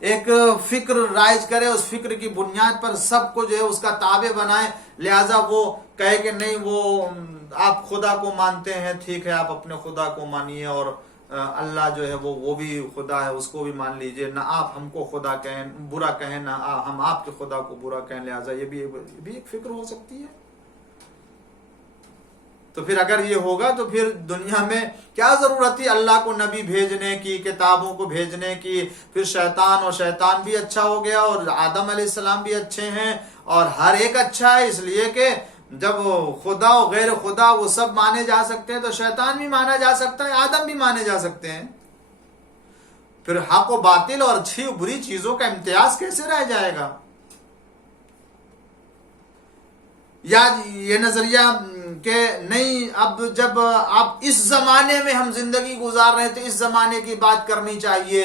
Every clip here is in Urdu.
ایک فکر رائج کرے، اس فکر کی بنیاد پر سب کو جو ہے اس کا تابع بنائے، لہٰذا وہ کہے کہ نہیں وہ آپ خدا کو مانتے ہیں، ٹھیک ہے آپ اپنے خدا کو مانیے، اور اللہ جو ہے وہ بھی خدا ہے، اس کو بھی مان لیجئے، نہ آپ ہم کو خدا کہیں برا کہیں، نہ ہم آپ کے خدا کو برا کہیں، لہٰذا یہ بھی ایک فکر ہو سکتی ہے۔ تو پھر اگر یہ ہوگا تو پھر دنیا میں کیا ضرورت تھی اللہ کو نبی بھیجنے کی، کتابوں کو بھیجنے کی؟ پھر شیطان بھی اچھا ہو گیا، اور آدم علیہ السلام بھی اچھے ہیں، اور ہر ایک اچھا ہے، اس لیے کہ جب خدا و غیر خدا وہ سب مانے جا سکتے ہیں تو شیطان بھی مانا جا سکتا ہے، آدم بھی مانے جا سکتے ہیں۔ پھر حق و باطل اور اچھی و بری چیزوں کا امتیاز کیسے رہ جائے گا؟ یا یہ نظریہ کہ نہیں اب جب اس زمانے میں ہم زندگی گزار رہے ہیں تو اس زمانے کی بات کرنی چاہیے،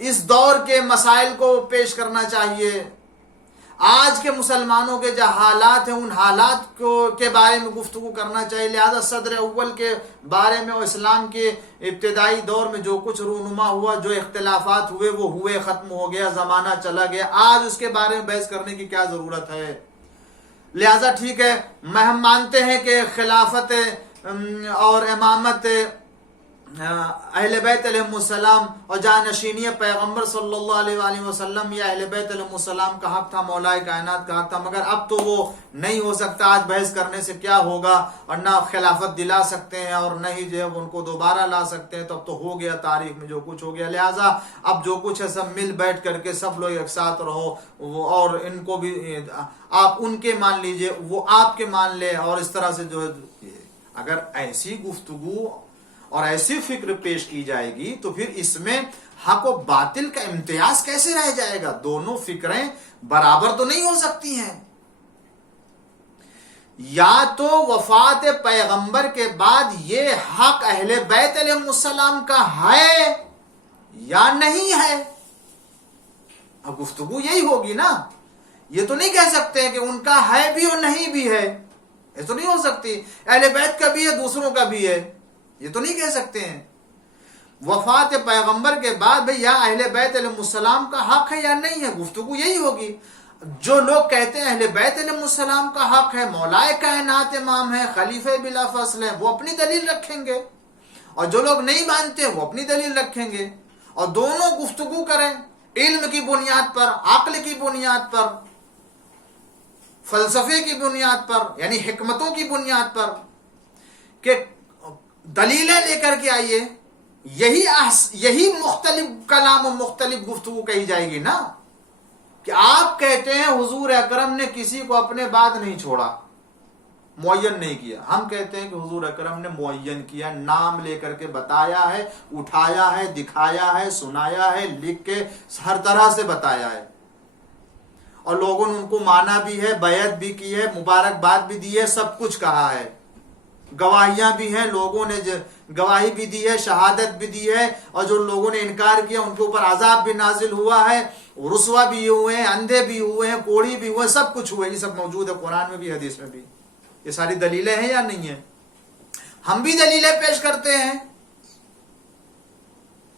اس دور کے مسائل کو پیش کرنا چاہیے، آج کے مسلمانوں کے جو حالات ہیں ان حالات کے بارے میں گفتگو کرنا چاہیے، لہذا صدر اول کے بارے میں اور اسلام کے ابتدائی دور میں جو کچھ رونما ہوا، جو اختلافات ہوئے وہ ہوئے، ختم ہو گیا، زمانہ چلا گیا، آج اس کے بارے میں بحث کرنے کی کیا ضرورت ہے؟ لہذا ٹھیک ہے ہم مانتے ہیں کہ خلافت اور امامت اہل بیت علیہ السلام اور جانشینی پیغمبر صلی اللہ علیہ وآلہ وسلم یا اہل بیت علیہ السلام کا حق تھا، مولا کائنات کا حق تھا، مگر اب تو وہ نہیں ہو سکتا، آج بحث کرنے سے کیا ہوگا، اور نہ خلافت دلا سکتے ہیں اور نہ ہی جو ہے ان کو دوبارہ لا سکتے ہیں، تو اب تو ہو گیا، تاریخ میں جو کچھ ہو گیا، لہٰذا اب جو کچھ ہے سب مل بیٹھ کر کے سب لوگ ایک ساتھ رہو، اور ان کو بھی آپ ان کے مان لیجئے، وہ آپ کے مان لے، اور اس طرح سے جو ہے اگر ایسی گفتگو اور ایسی فکر پیش کی جائے گی تو پھر اس میں حق و باطل کا امتیاز کیسے رہ جائے گا؟ دونوں فکریں برابر تو نہیں ہو سکتی ہیں۔ یا تو وفات پیغمبر کے بعد یہ حق اہل بیت علیہ السلام کا ہے یا نہیں ہے، اب گفتگو یہی ہوگی نا۔ یہ تو نہیں کہہ سکتے کہ ان کا ہے بھی اور نہیں بھی ہے، یہ تو نہیں ہو سکتی، اہل بیت کا بھی ہے دوسروں کا بھی ہے، یہ تو نہیں کہہ سکتے ہیں۔ وفات پیغمبر کے بعد بھئی یا اہل بیت علیہ السلام کا حق ہے یا نہیں ہے، گفتگو یہی ہوگی۔ جو لوگ کہتے ہیں اہل بیت علیہ السلام کا حق ہے، مولا کائنات امام ہے، خلیفہ بلا فصل ہے، وہ اپنی دلیل رکھیں گے، اور جو لوگ نہیں مانتے وہ اپنی دلیل رکھیں گے، اور دونوں گفتگو کریں علم کی بنیاد پر، عقل کی بنیاد پر، فلسفے کی بنیاد پر، یعنی حکمتوں کی بنیاد پر، کہ دلیلیں لے کر کے آئیے، یہی مختلف کلام و مختلف گفتگو کہی جائے گی نا۔ کہ آپ کہتے ہیں حضور اکرم نے کسی کو اپنے بعد نہیں چھوڑا، معین نہیں کیا، ہم کہتے ہیں کہ حضور اکرم نے معین کیا، نام لے کر کے بتایا ہے، اٹھایا ہے، دکھایا ہے، سنایا ہے، لکھ کے ہر طرح سے بتایا ہے، اور لوگوں نے ان کو مانا بھی ہے، بیعت بھی کی ہے، مبارکباد بھی دی ہے، سب کچھ کہا ہے، گواہیاں بھی ہیں، لوگوں نے گواہی بھی دی ہے، شہادت بھی دی ہے، اور جو لوگوں نے انکار کیا ان کے اوپر عذاب بھی نازل ہوا ہے، رسوا بھی ہوئے ہیں، اندھے بھی ہوئے ہیں، کوڑی بھی ہوئے، سب کچھ ہوئے، یہ سب موجود ہے قرآن میں بھی حدیث میں بھی۔ یہ ساری دلیلیں ہیں یا نہیں ہیں؟ ہم بھی دلیلیں پیش کرتے ہیں،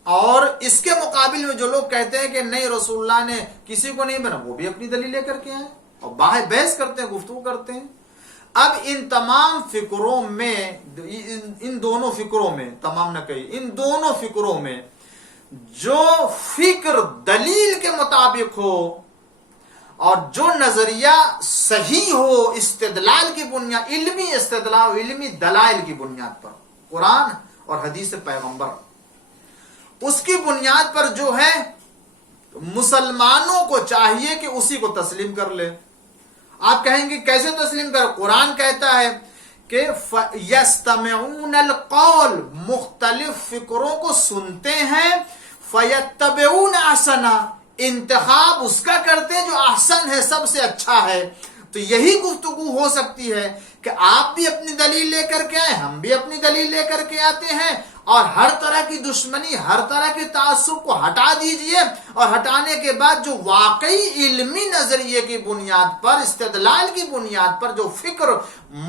اور اس کے مقابل میں جو لوگ کہتے ہیں کہ نہیں رسول اللہ نے کسی کو نہیں بنا، وہ بھی اپنی دلیل لے کر کے آئے اور بحث کرتے ہیں، گفتگو کرتے ہیں۔ اب ان تمام فکروں میں، ان دونوں فکروں میں، تمام نہ کہی، ان دونوں فکروں میں جو فکر دلیل کے مطابق ہو اور جو نظریہ صحیح ہو استدلال کی بنیاد، علمی استدلال، علمی دلائل کی بنیاد پر، قرآن اور حدیث پیغمبر، اس کی بنیاد پر جو ہے مسلمانوں کو چاہیے کہ اسی کو تسلیم کر لے۔ آپ کہیں گے کیسے تسلیم کر؟ قرآن کہتا ہے کہ یستمعون القول، مختلف فکروں کو سنتے ہیں، فیتبعون احسنا، انتخاب اس کا کرتے ہیں جو احسن ہے، سب سے اچھا ہے۔ تو یہی گفتگو ہو سکتی ہے کہ آپ بھی اپنی دلیل لے کر کے آئے، ہم بھی اپنی دلیل لے کر کے آتے ہیں، اور ہر طرح کی دشمنی، ہر طرح کے تعصب کو ہٹا دیجئے، اور ہٹانے کے بعد جو واقعی علمی نظریے کی بنیاد پر، استدلال کی بنیاد پر جو فکر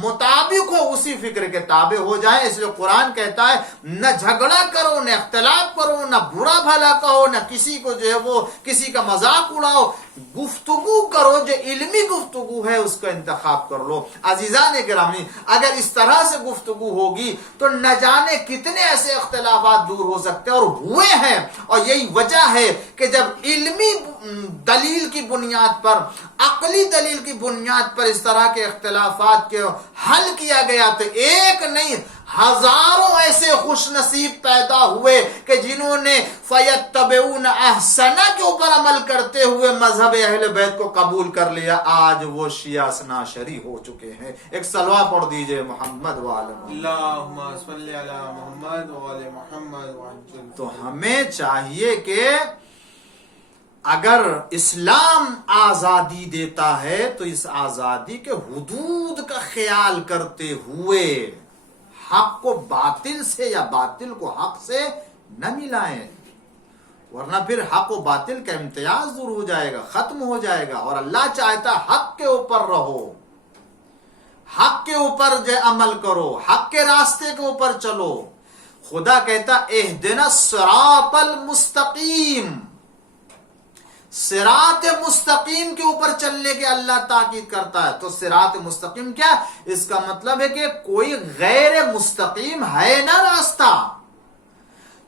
مطابق ہو، اسی فکر کے تابع ہو جائیں۔ اس لیے قرآن کہتا ہے نہ جھگڑا کرو، نہ اختلاف کرو، نہ برا بھلا کہو، نہ کسی کو جو ہے وہ کسی کا مذاق اڑاؤ، گفتگو کرو، جو علمی گفتگو ہے اس کا انتخاب کر لو۔ عزیزان گرامی، اگر اس طرح سے گفتگو ہوگی تو نہ جانے کتنے ایسے اختلافات دور ہو سکتے ہیں، اور ہوئے ہیں۔ اور یہی وجہ ہے کہ جب علمی دلیل کی بنیاد پر، عقلی دلیل کی بنیاد پر اس طرح کے اختلافات کے حل کیا گیا تو ایک نہیں ہزاروں ایسے خوش نصیب پیدا ہوئے کہ جنہوں نے فیتبعون احسنہ کے اوپر عمل کرتے ہوئے مذہب اہل بیت کو قبول کر لیا۔ آج وہ شیعہ اثنا عشری ہو چکے ہیں۔ ایک صلوات پڑھ دیجئے محمد وعلی محمد۔ اللہم صلی علی محمد وعلی محمد وعجل۔ تو ہمیں چاہیے کہ اگر اسلام آزادی دیتا ہے تو اس آزادی کے حدود کا خیال کرتے ہوئے حق کو باطل سے یا باطل کو حق سے نہ ملائیں، ورنہ پھر حق و باطل کا امتیاز دور ہو جائے گا، ختم ہو جائے گا۔ اور اللہ چاہتا حق کے اوپر رہو، حق کے اوپر جو عمل کرو، حق کے راستے کے اوپر چلو۔ خدا کہتا اہدنا الصراط المستقیم، صراط مستقیم کے اوپر چلنے کے اللہ تاکید کرتا ہے۔ تو صراط مستقیم کیا؟ اس کا مطلب ہے کہ کوئی غیر مستقیم ہے نہ راستہ۔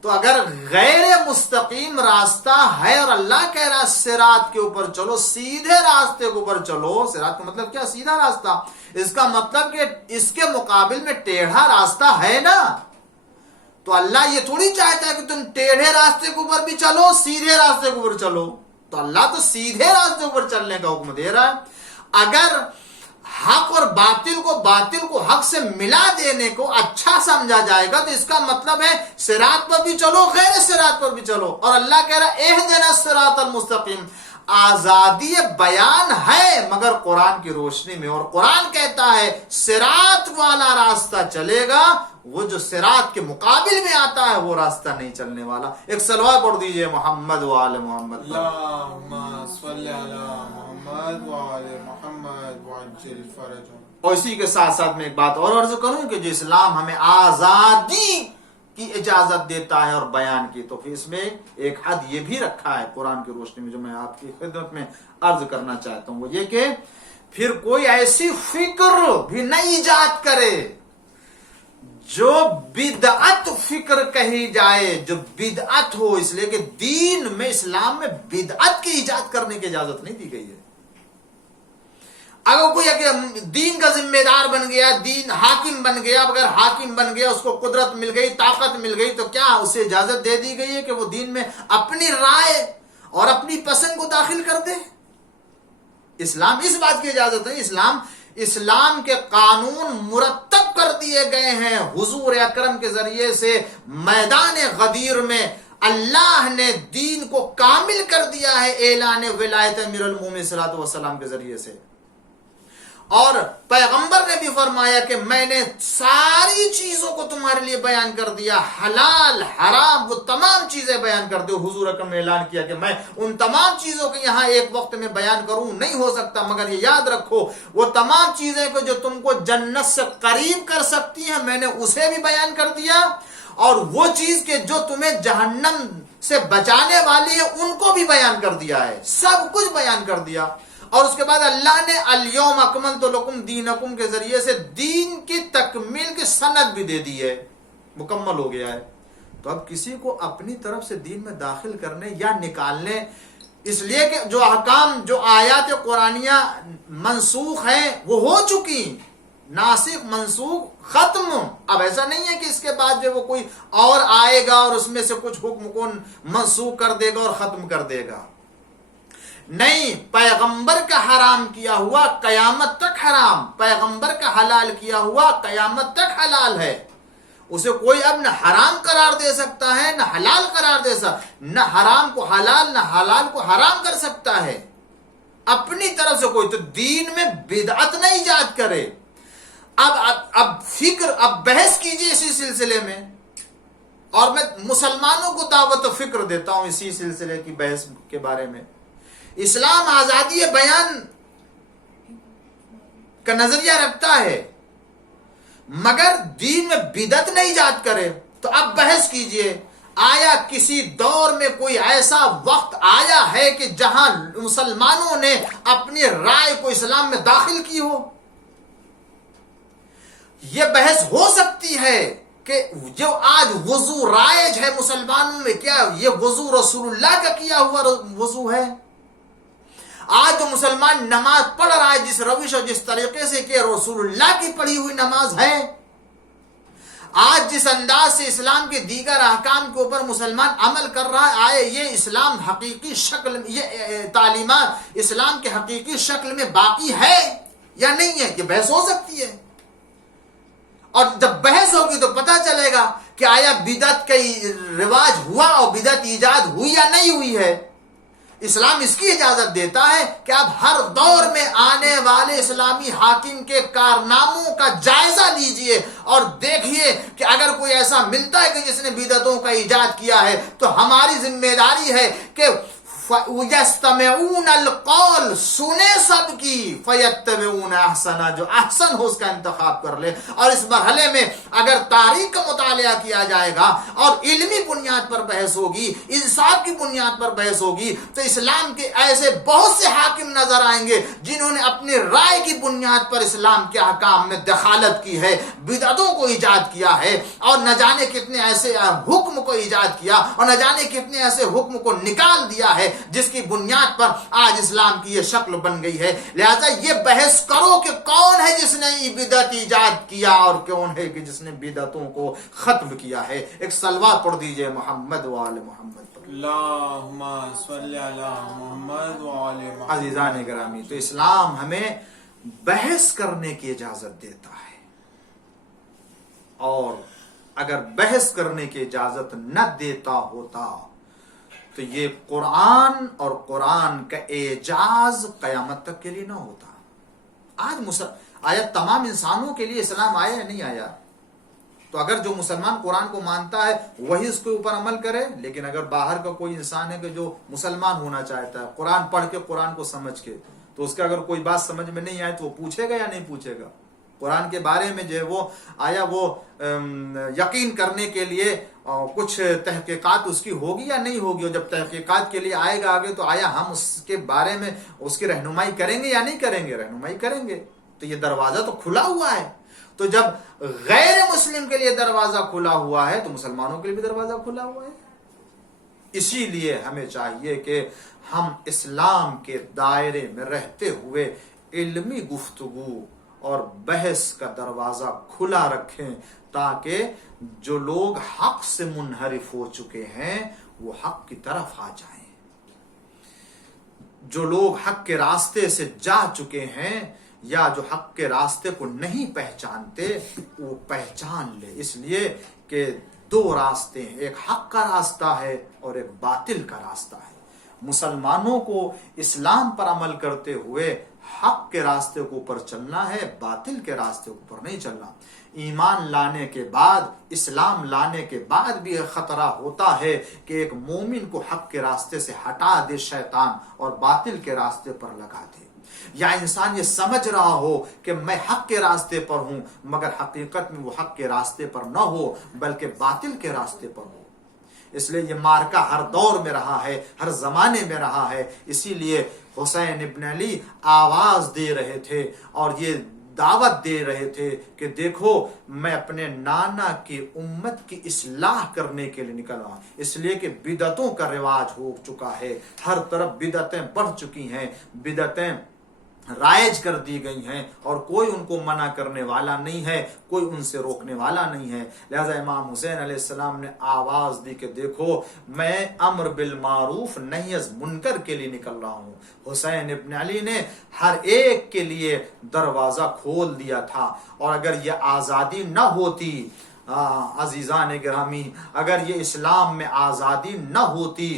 تو اگر غیر مستقیم راستہ ہے اور اللہ کہہ رہا صراط کے اوپر چلو، سیدھے راستے کے اوپر چلو، صراط کا مطلب کیا؟ سیدھا راستہ۔ اس کا مطلب کہ اس کے مقابل میں ٹیڑھا راستہ ہے نا۔ تو اللہ یہ تھوڑی چاہتا ہے کہ تم ٹیڑھے راستے کے اوپر بھی چلو، سیدھے راستے کے اوپر چلو۔ تو اللہ تو سیدھے راستے اوپر چلنے کا حکم دے رہا ہے۔ اگر حق اور باطل کو حق سے ملا دینے کو اچھا سمجھا جائے گا تو اس کا مطلب ہے صراط پر بھی چلو، غیر صراط پر بھی چلو۔ اور اللہ کہہ رہا ہے اہدنا الصراط المستقیم۔ آزادی بیان ہے مگر قرآن کی روشنی میں، اور قرآن کہتا ہے صراط والا راستہ چلے گا، وہ جو صراط کے مقابل میں آتا ہے وہ راستہ نہیں چلنے والا۔ ایک صلوات پڑھ دیجئے محمد وعلی محمد۔ اللہم صلی علی محمد وعلی محمد وعجل فرجهم۔ اور اسی کے ساتھ ساتھ میں ایک بات اور عرض کروں کہ جو اسلام ہمیں آزادی کی اجازت دیتا ہے اور بیان کی، تو پھر اس میں ایک حد یہ بھی رکھا ہے قرآن کی روشنی میں جو میں آپ کی خدمت میں عرض کرنا چاہتا ہوں، وہ یہ کہ پھر کوئی ایسی فکر بھی نہ ایجاد کرے جو بدعت فکر کہی جائے، جو بدعت ہو، اس لیے کہ دین میں، اسلام میں بدعت کی ایجاد کرنے کی اجازت نہیں دی گئی ہے۔ اگر کوئی دین کا ذمہ دار بن گیا، دین حاکم بن گیا، اگر حاکم بن گیا، اس کو قدرت مل گئی، طاقت مل گئی، تو کیا اسے اجازت دے دی گئی ہے کہ وہ دین میں اپنی رائے اور اپنی پسند کو داخل کر دے؟ اسلام اس بات کی اجازت نہیں۔ اسلام کے قانون مرتب کر دیے گئے ہیں حضور اکرم کے ذریعے سے۔ میدان غدیر میں اللہ نے دین کو کامل کر دیا ہے اعلان ولایت امیر المومنین صلی اللہ علیہ وسلم کے ذریعے سے، اور پیغمبر نے بھی فرمایا کہ میں نے ساری چیزوں کو تمہارے لیے بیان کر دیا، حلال حرام وہ تمام چیزیں بیان کر دو۔ حضور اکرم نے اعلان کیا کہ میں ان تمام چیزوں کو یہاں ایک وقت میں بیان کروں نہیں ہو سکتا، مگر یہ یاد رکھو وہ تمام چیزیں کو جو تم کو جنت سے قریب کر سکتی ہیں میں نے اسے بھی بیان کر دیا، اور وہ چیز کہ جو تمہیں جہنم سے بچانے والی ہے ان کو بھی بیان کر دیا ہے، سب کچھ بیان کر دیا۔ اور اس کے بعد اللہ نے الیوم اکملت لکم دینکم کے ذریعے سے دین کی تکمیل کی سند بھی دے دی ہے، مکمل ہو گیا ہے۔ تو اب کسی کو اپنی طرف سے دین میں داخل کرنے یا نکالنے، اس لیے کہ جو احکام، جو آیات قرآنیہ منسوخ ہیں وہ ہو چکی، ناسخ منسوخ ختم۔ اب ایسا نہیں ہے کہ اس کے بعد جو وہ کوئی اور آئے گا اور اس میں سے کچھ حکم کو منسوخ کر دے گا اور ختم کر دے گا، نہیں۔ پیغمبر کا حرام کیا ہوا قیامت تک حرام، پیغمبر کا حلال کیا ہوا قیامت تک حلال ہے، اسے کوئی اب نہ حرام قرار دے سکتا ہے نہ حلال قرار دے سکتا، نہ حرام کو حلال نہ حلال کو حرام کر سکتا ہے اپنی طرف سے کوئی۔ تو دین میں بدعت نہ ایجاد کرے۔ اب بحث کیجئے اسی سلسلے میں اور میں مسلمانوں کو دعوت و فکر دیتا ہوں اسی سلسلے کی بحث کے بارے میں. اسلام آزادی بیان کا نظریہ رکھتا ہے مگر دین میں بدعت نہیں ایجاد کرے. تو اب بحث کیجئے آیا کسی دور میں کوئی ایسا وقت آیا ہے کہ جہاں مسلمانوں نے اپنی رائے کو اسلام میں داخل کی ہو؟ یہ بحث ہو سکتی ہے کہ جو آج وضو رائج ہے مسلمانوں میں، کیا یہ وضو رسول اللہ کا کیا ہوا وضو ہے؟ آج جو مسلمان نماز پڑھ رہا ہے جس روش اور جس طریقے سے کہ رسول اللہ کی پڑھی ہوئی نماز ہے، آج جس انداز سے اسلام کے دیگر احکام کے اوپر مسلمان عمل کر رہا ہے، آئے یہ اسلام حقیقی شکل، یہ تعلیمات اسلام کے حقیقی شکل میں باقی ہے یا نہیں ہے؟ یہ بحث ہو سکتی ہے. اور جب بحث ہوگی تو پتہ چلے گا کہ آیا بدعت کا رواج ہوا اور بدعت ایجاد ہوئی یا نہیں ہوئی ہے. اسلام اس کی اجازت دیتا ہے کہ اب ہر دور میں آنے والے اسلامی حاکم کے کارناموں کا جائزہ لیجئے اور دیکھیے کہ اگر کوئی ایسا ملتا ہے کہ جس نے بدعتوں کا ایجاد کیا ہے تو ہماری ذمہ داری ہے کہ یستمعون القول، سنے سب کی، فیتبعون احسنہ، جو احسن ہو اس کا انتخاب کر لے. اور اس مرحلے میں اگر تاریخ کا مطالعہ کیا جائے گا اور علمی بنیاد پر بحث ہوگی، انصاف کی بنیاد پر بحث ہوگی، تو اسلام کے ایسے بہت سے حاکم نظر آئیں گے جنہوں نے اپنی رائے کی بنیاد پر اسلام کے احکام میں دخالت کی ہے، بدعتوں کو ایجاد کیا ہے، اور نہ جانے کتنے ایسے حکم کو ایجاد کیا اور نہ جانے کتنے ایسے حکم کو نکال دیا ہے جس کی بنیاد پر آج اسلام کی یہ شکل بن گئی ہے. لہذا یہ بحث کرو کہ کون ہے جس نے یہ بدعت ایجاد کیا اور کون ہے کہ جس نے بدعتوں کو ختم کیا ہے. ایک صلوات پڑھ دیجئے محمد و آل محمد. اللہم صلی علی محمد و آل محمد. عزیزان گرامی، تو اسلام ہمیں بحث کرنے کی اجازت دیتا ہے، اور اگر بحث کرنے کی اجازت نہ دیتا ہوتا تو یہ قرآن اور قرآن کا اعجاز قیامت تک کے لیے نہ ہوتا. آج آیا تمام انسانوں کے لیے اسلام آیا یا نہیں آیا؟ تو اگر جو مسلمان قرآن کو مانتا ہے وہی اس کے اوپر عمل کرے، لیکن اگر باہر کا کوئی انسان ہے کہ جو مسلمان ہونا چاہتا ہے قرآن پڑھ کے قرآن کو سمجھ کے، تو اس کا اگر کوئی بات سمجھ میں نہیں آئے تو وہ پوچھے گا یا نہیں پوچھے گا؟ قرآن کے بارے میں جو ہے وہ آیا وہ یقین کرنے کے لیے کچھ تحقیقات اس کی ہوگی یا نہیں ہوگی؟ اور جب تحقیقات کے لیے آئے گا آگے تو آیا ہم اس کے بارے میں اس کی رہنمائی کریں گے یا نہیں کریں گے؟ رہنمائی کریں گے. تو یہ دروازہ تو کھلا ہوا ہے. تو جب غیر مسلم کے لیے دروازہ کھلا ہوا ہے تو مسلمانوں کے لیے بھی دروازہ کھلا ہوا ہے. اسی لیے ہمیں چاہیے کہ ہم اسلام کے دائرے میں رہتے ہوئے علمی گفتگو اور بحث کا دروازہ کھلا رکھیں تاکہ جو لوگ حق سے منحرف ہو چکے ہیں وہ حق کی طرف آ جائیں، جو لوگ حق کے راستے سے جا چکے ہیں یا جو حق کے راستے کو نہیں پہچانتے وہ پہچان لے. اس لیے کہ دو راستے ہیں، ایک حق کا راستہ ہے اور ایک باطل کا راستہ ہے. مسلمانوں کو اسلام پر عمل کرتے ہوئے حق کے راستے کو اوپر چلنا ہے، باطل کے راستے کو اوپر نہیں چلنا. ایمان لانے کے بعد، اسلام لانے کے بعد بھی ایک خطرہ ہوتا ہے کہ ایک مومن کو حق کے راستے سے ہٹا دے شیطان اور باطل کے راستے پر لگا دے، یا انسان یہ سمجھ رہا ہو کہ میں حق کے راستے پر ہوں مگر حقیقت میں وہ حق کے راستے پر نہ ہو بلکہ باطل کے راستے پر ہو. اس لیے یہ مارکا ہر دور میں رہا ہے، ہر زمانے میں رہا ہے. اسی لیے حسین ابن علی آواز دے رہے تھے اور یہ دعوت دے رہے تھے کہ دیکھو میں اپنے نانا کی امت کی اصلاح کرنے کے لیے نکل رہا ہوں. اس لیے کہ بدعتوں کا رواج ہو چکا ہے، ہر طرف بدعتیں بڑھ چکی ہیں، بدعتیں رائج کر دی گئی ہیں اور کوئی ان کو منع کرنے والا نہیں ہے، کوئی ان سے روکنے والا نہیں ہے. لہذا امام حسین علیہ السلام نے آواز دی کہ دیکھو میں امر بالمعروف نہی از منکر کے لیے نکل رہا ہوں. حسین ابن علی نے ہر ایک کے لیے دروازہ کھول دیا تھا، اور اگر یہ آزادی نہ ہوتی عزیزان گرامی، اگر یہ اسلام میں آزادی نہ ہوتی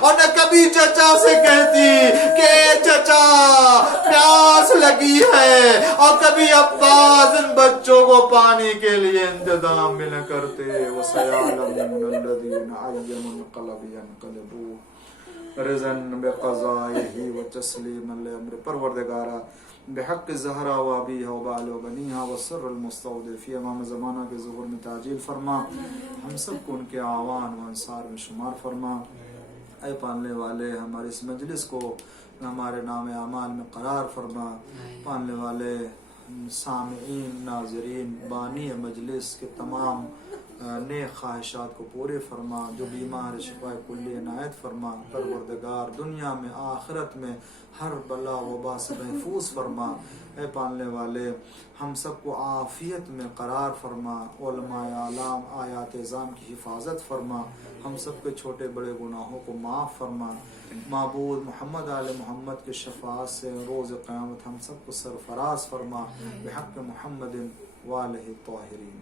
اور نہ کبھی چچا سے کہتی کہ چچا پیاس لگی ہے، اور کبھی عباس ان بچوں کو پانی کے لیے انتظام بھی نہ کرتے۔ وَسَيَعْلَمُونَ الَّذِينَ أَيَّ مُنْقَلَبٍ يَنْقَلِبُونَ رِضًا بِقَضَائِهِ وَتَسْلِيمًا لِأَمْرِهِ۔ پروردگارا بحق زہرا و ابیہا و بال و بنیہا و سر المستودع فی امام زمانہ کے ظہور میں تعجیل فرما، ہم سب کو ان کے آوان و انصار میں شمار فرما۔ اے پالنے والے ہمارے اس مجلس کو ہمارے نام اعمال میں قرار فرما، پالنے والے سامعین ناظرین بانی مجلس کے تمام نیک خواہشات کو پورے فرما، جو بیمار شفا کلی عنایت فرما۔ پروردگار دنیا میں آخرت میں ہر بلا وبا سے محفوظ فرما۔ اے پالنے والے ہم سب کو عافیت میں قرار فرما، علماء اعلام آیات اعظام کی حفاظت فرما، ہم سب کے چھوٹے بڑے گناہوں کو معاف فرما۔ معبود محمد آل محمد کے شفاعت سے روز قیامت ہم سب کو سرفراز فرما، بحق محمد وآلہ الطاہرین۔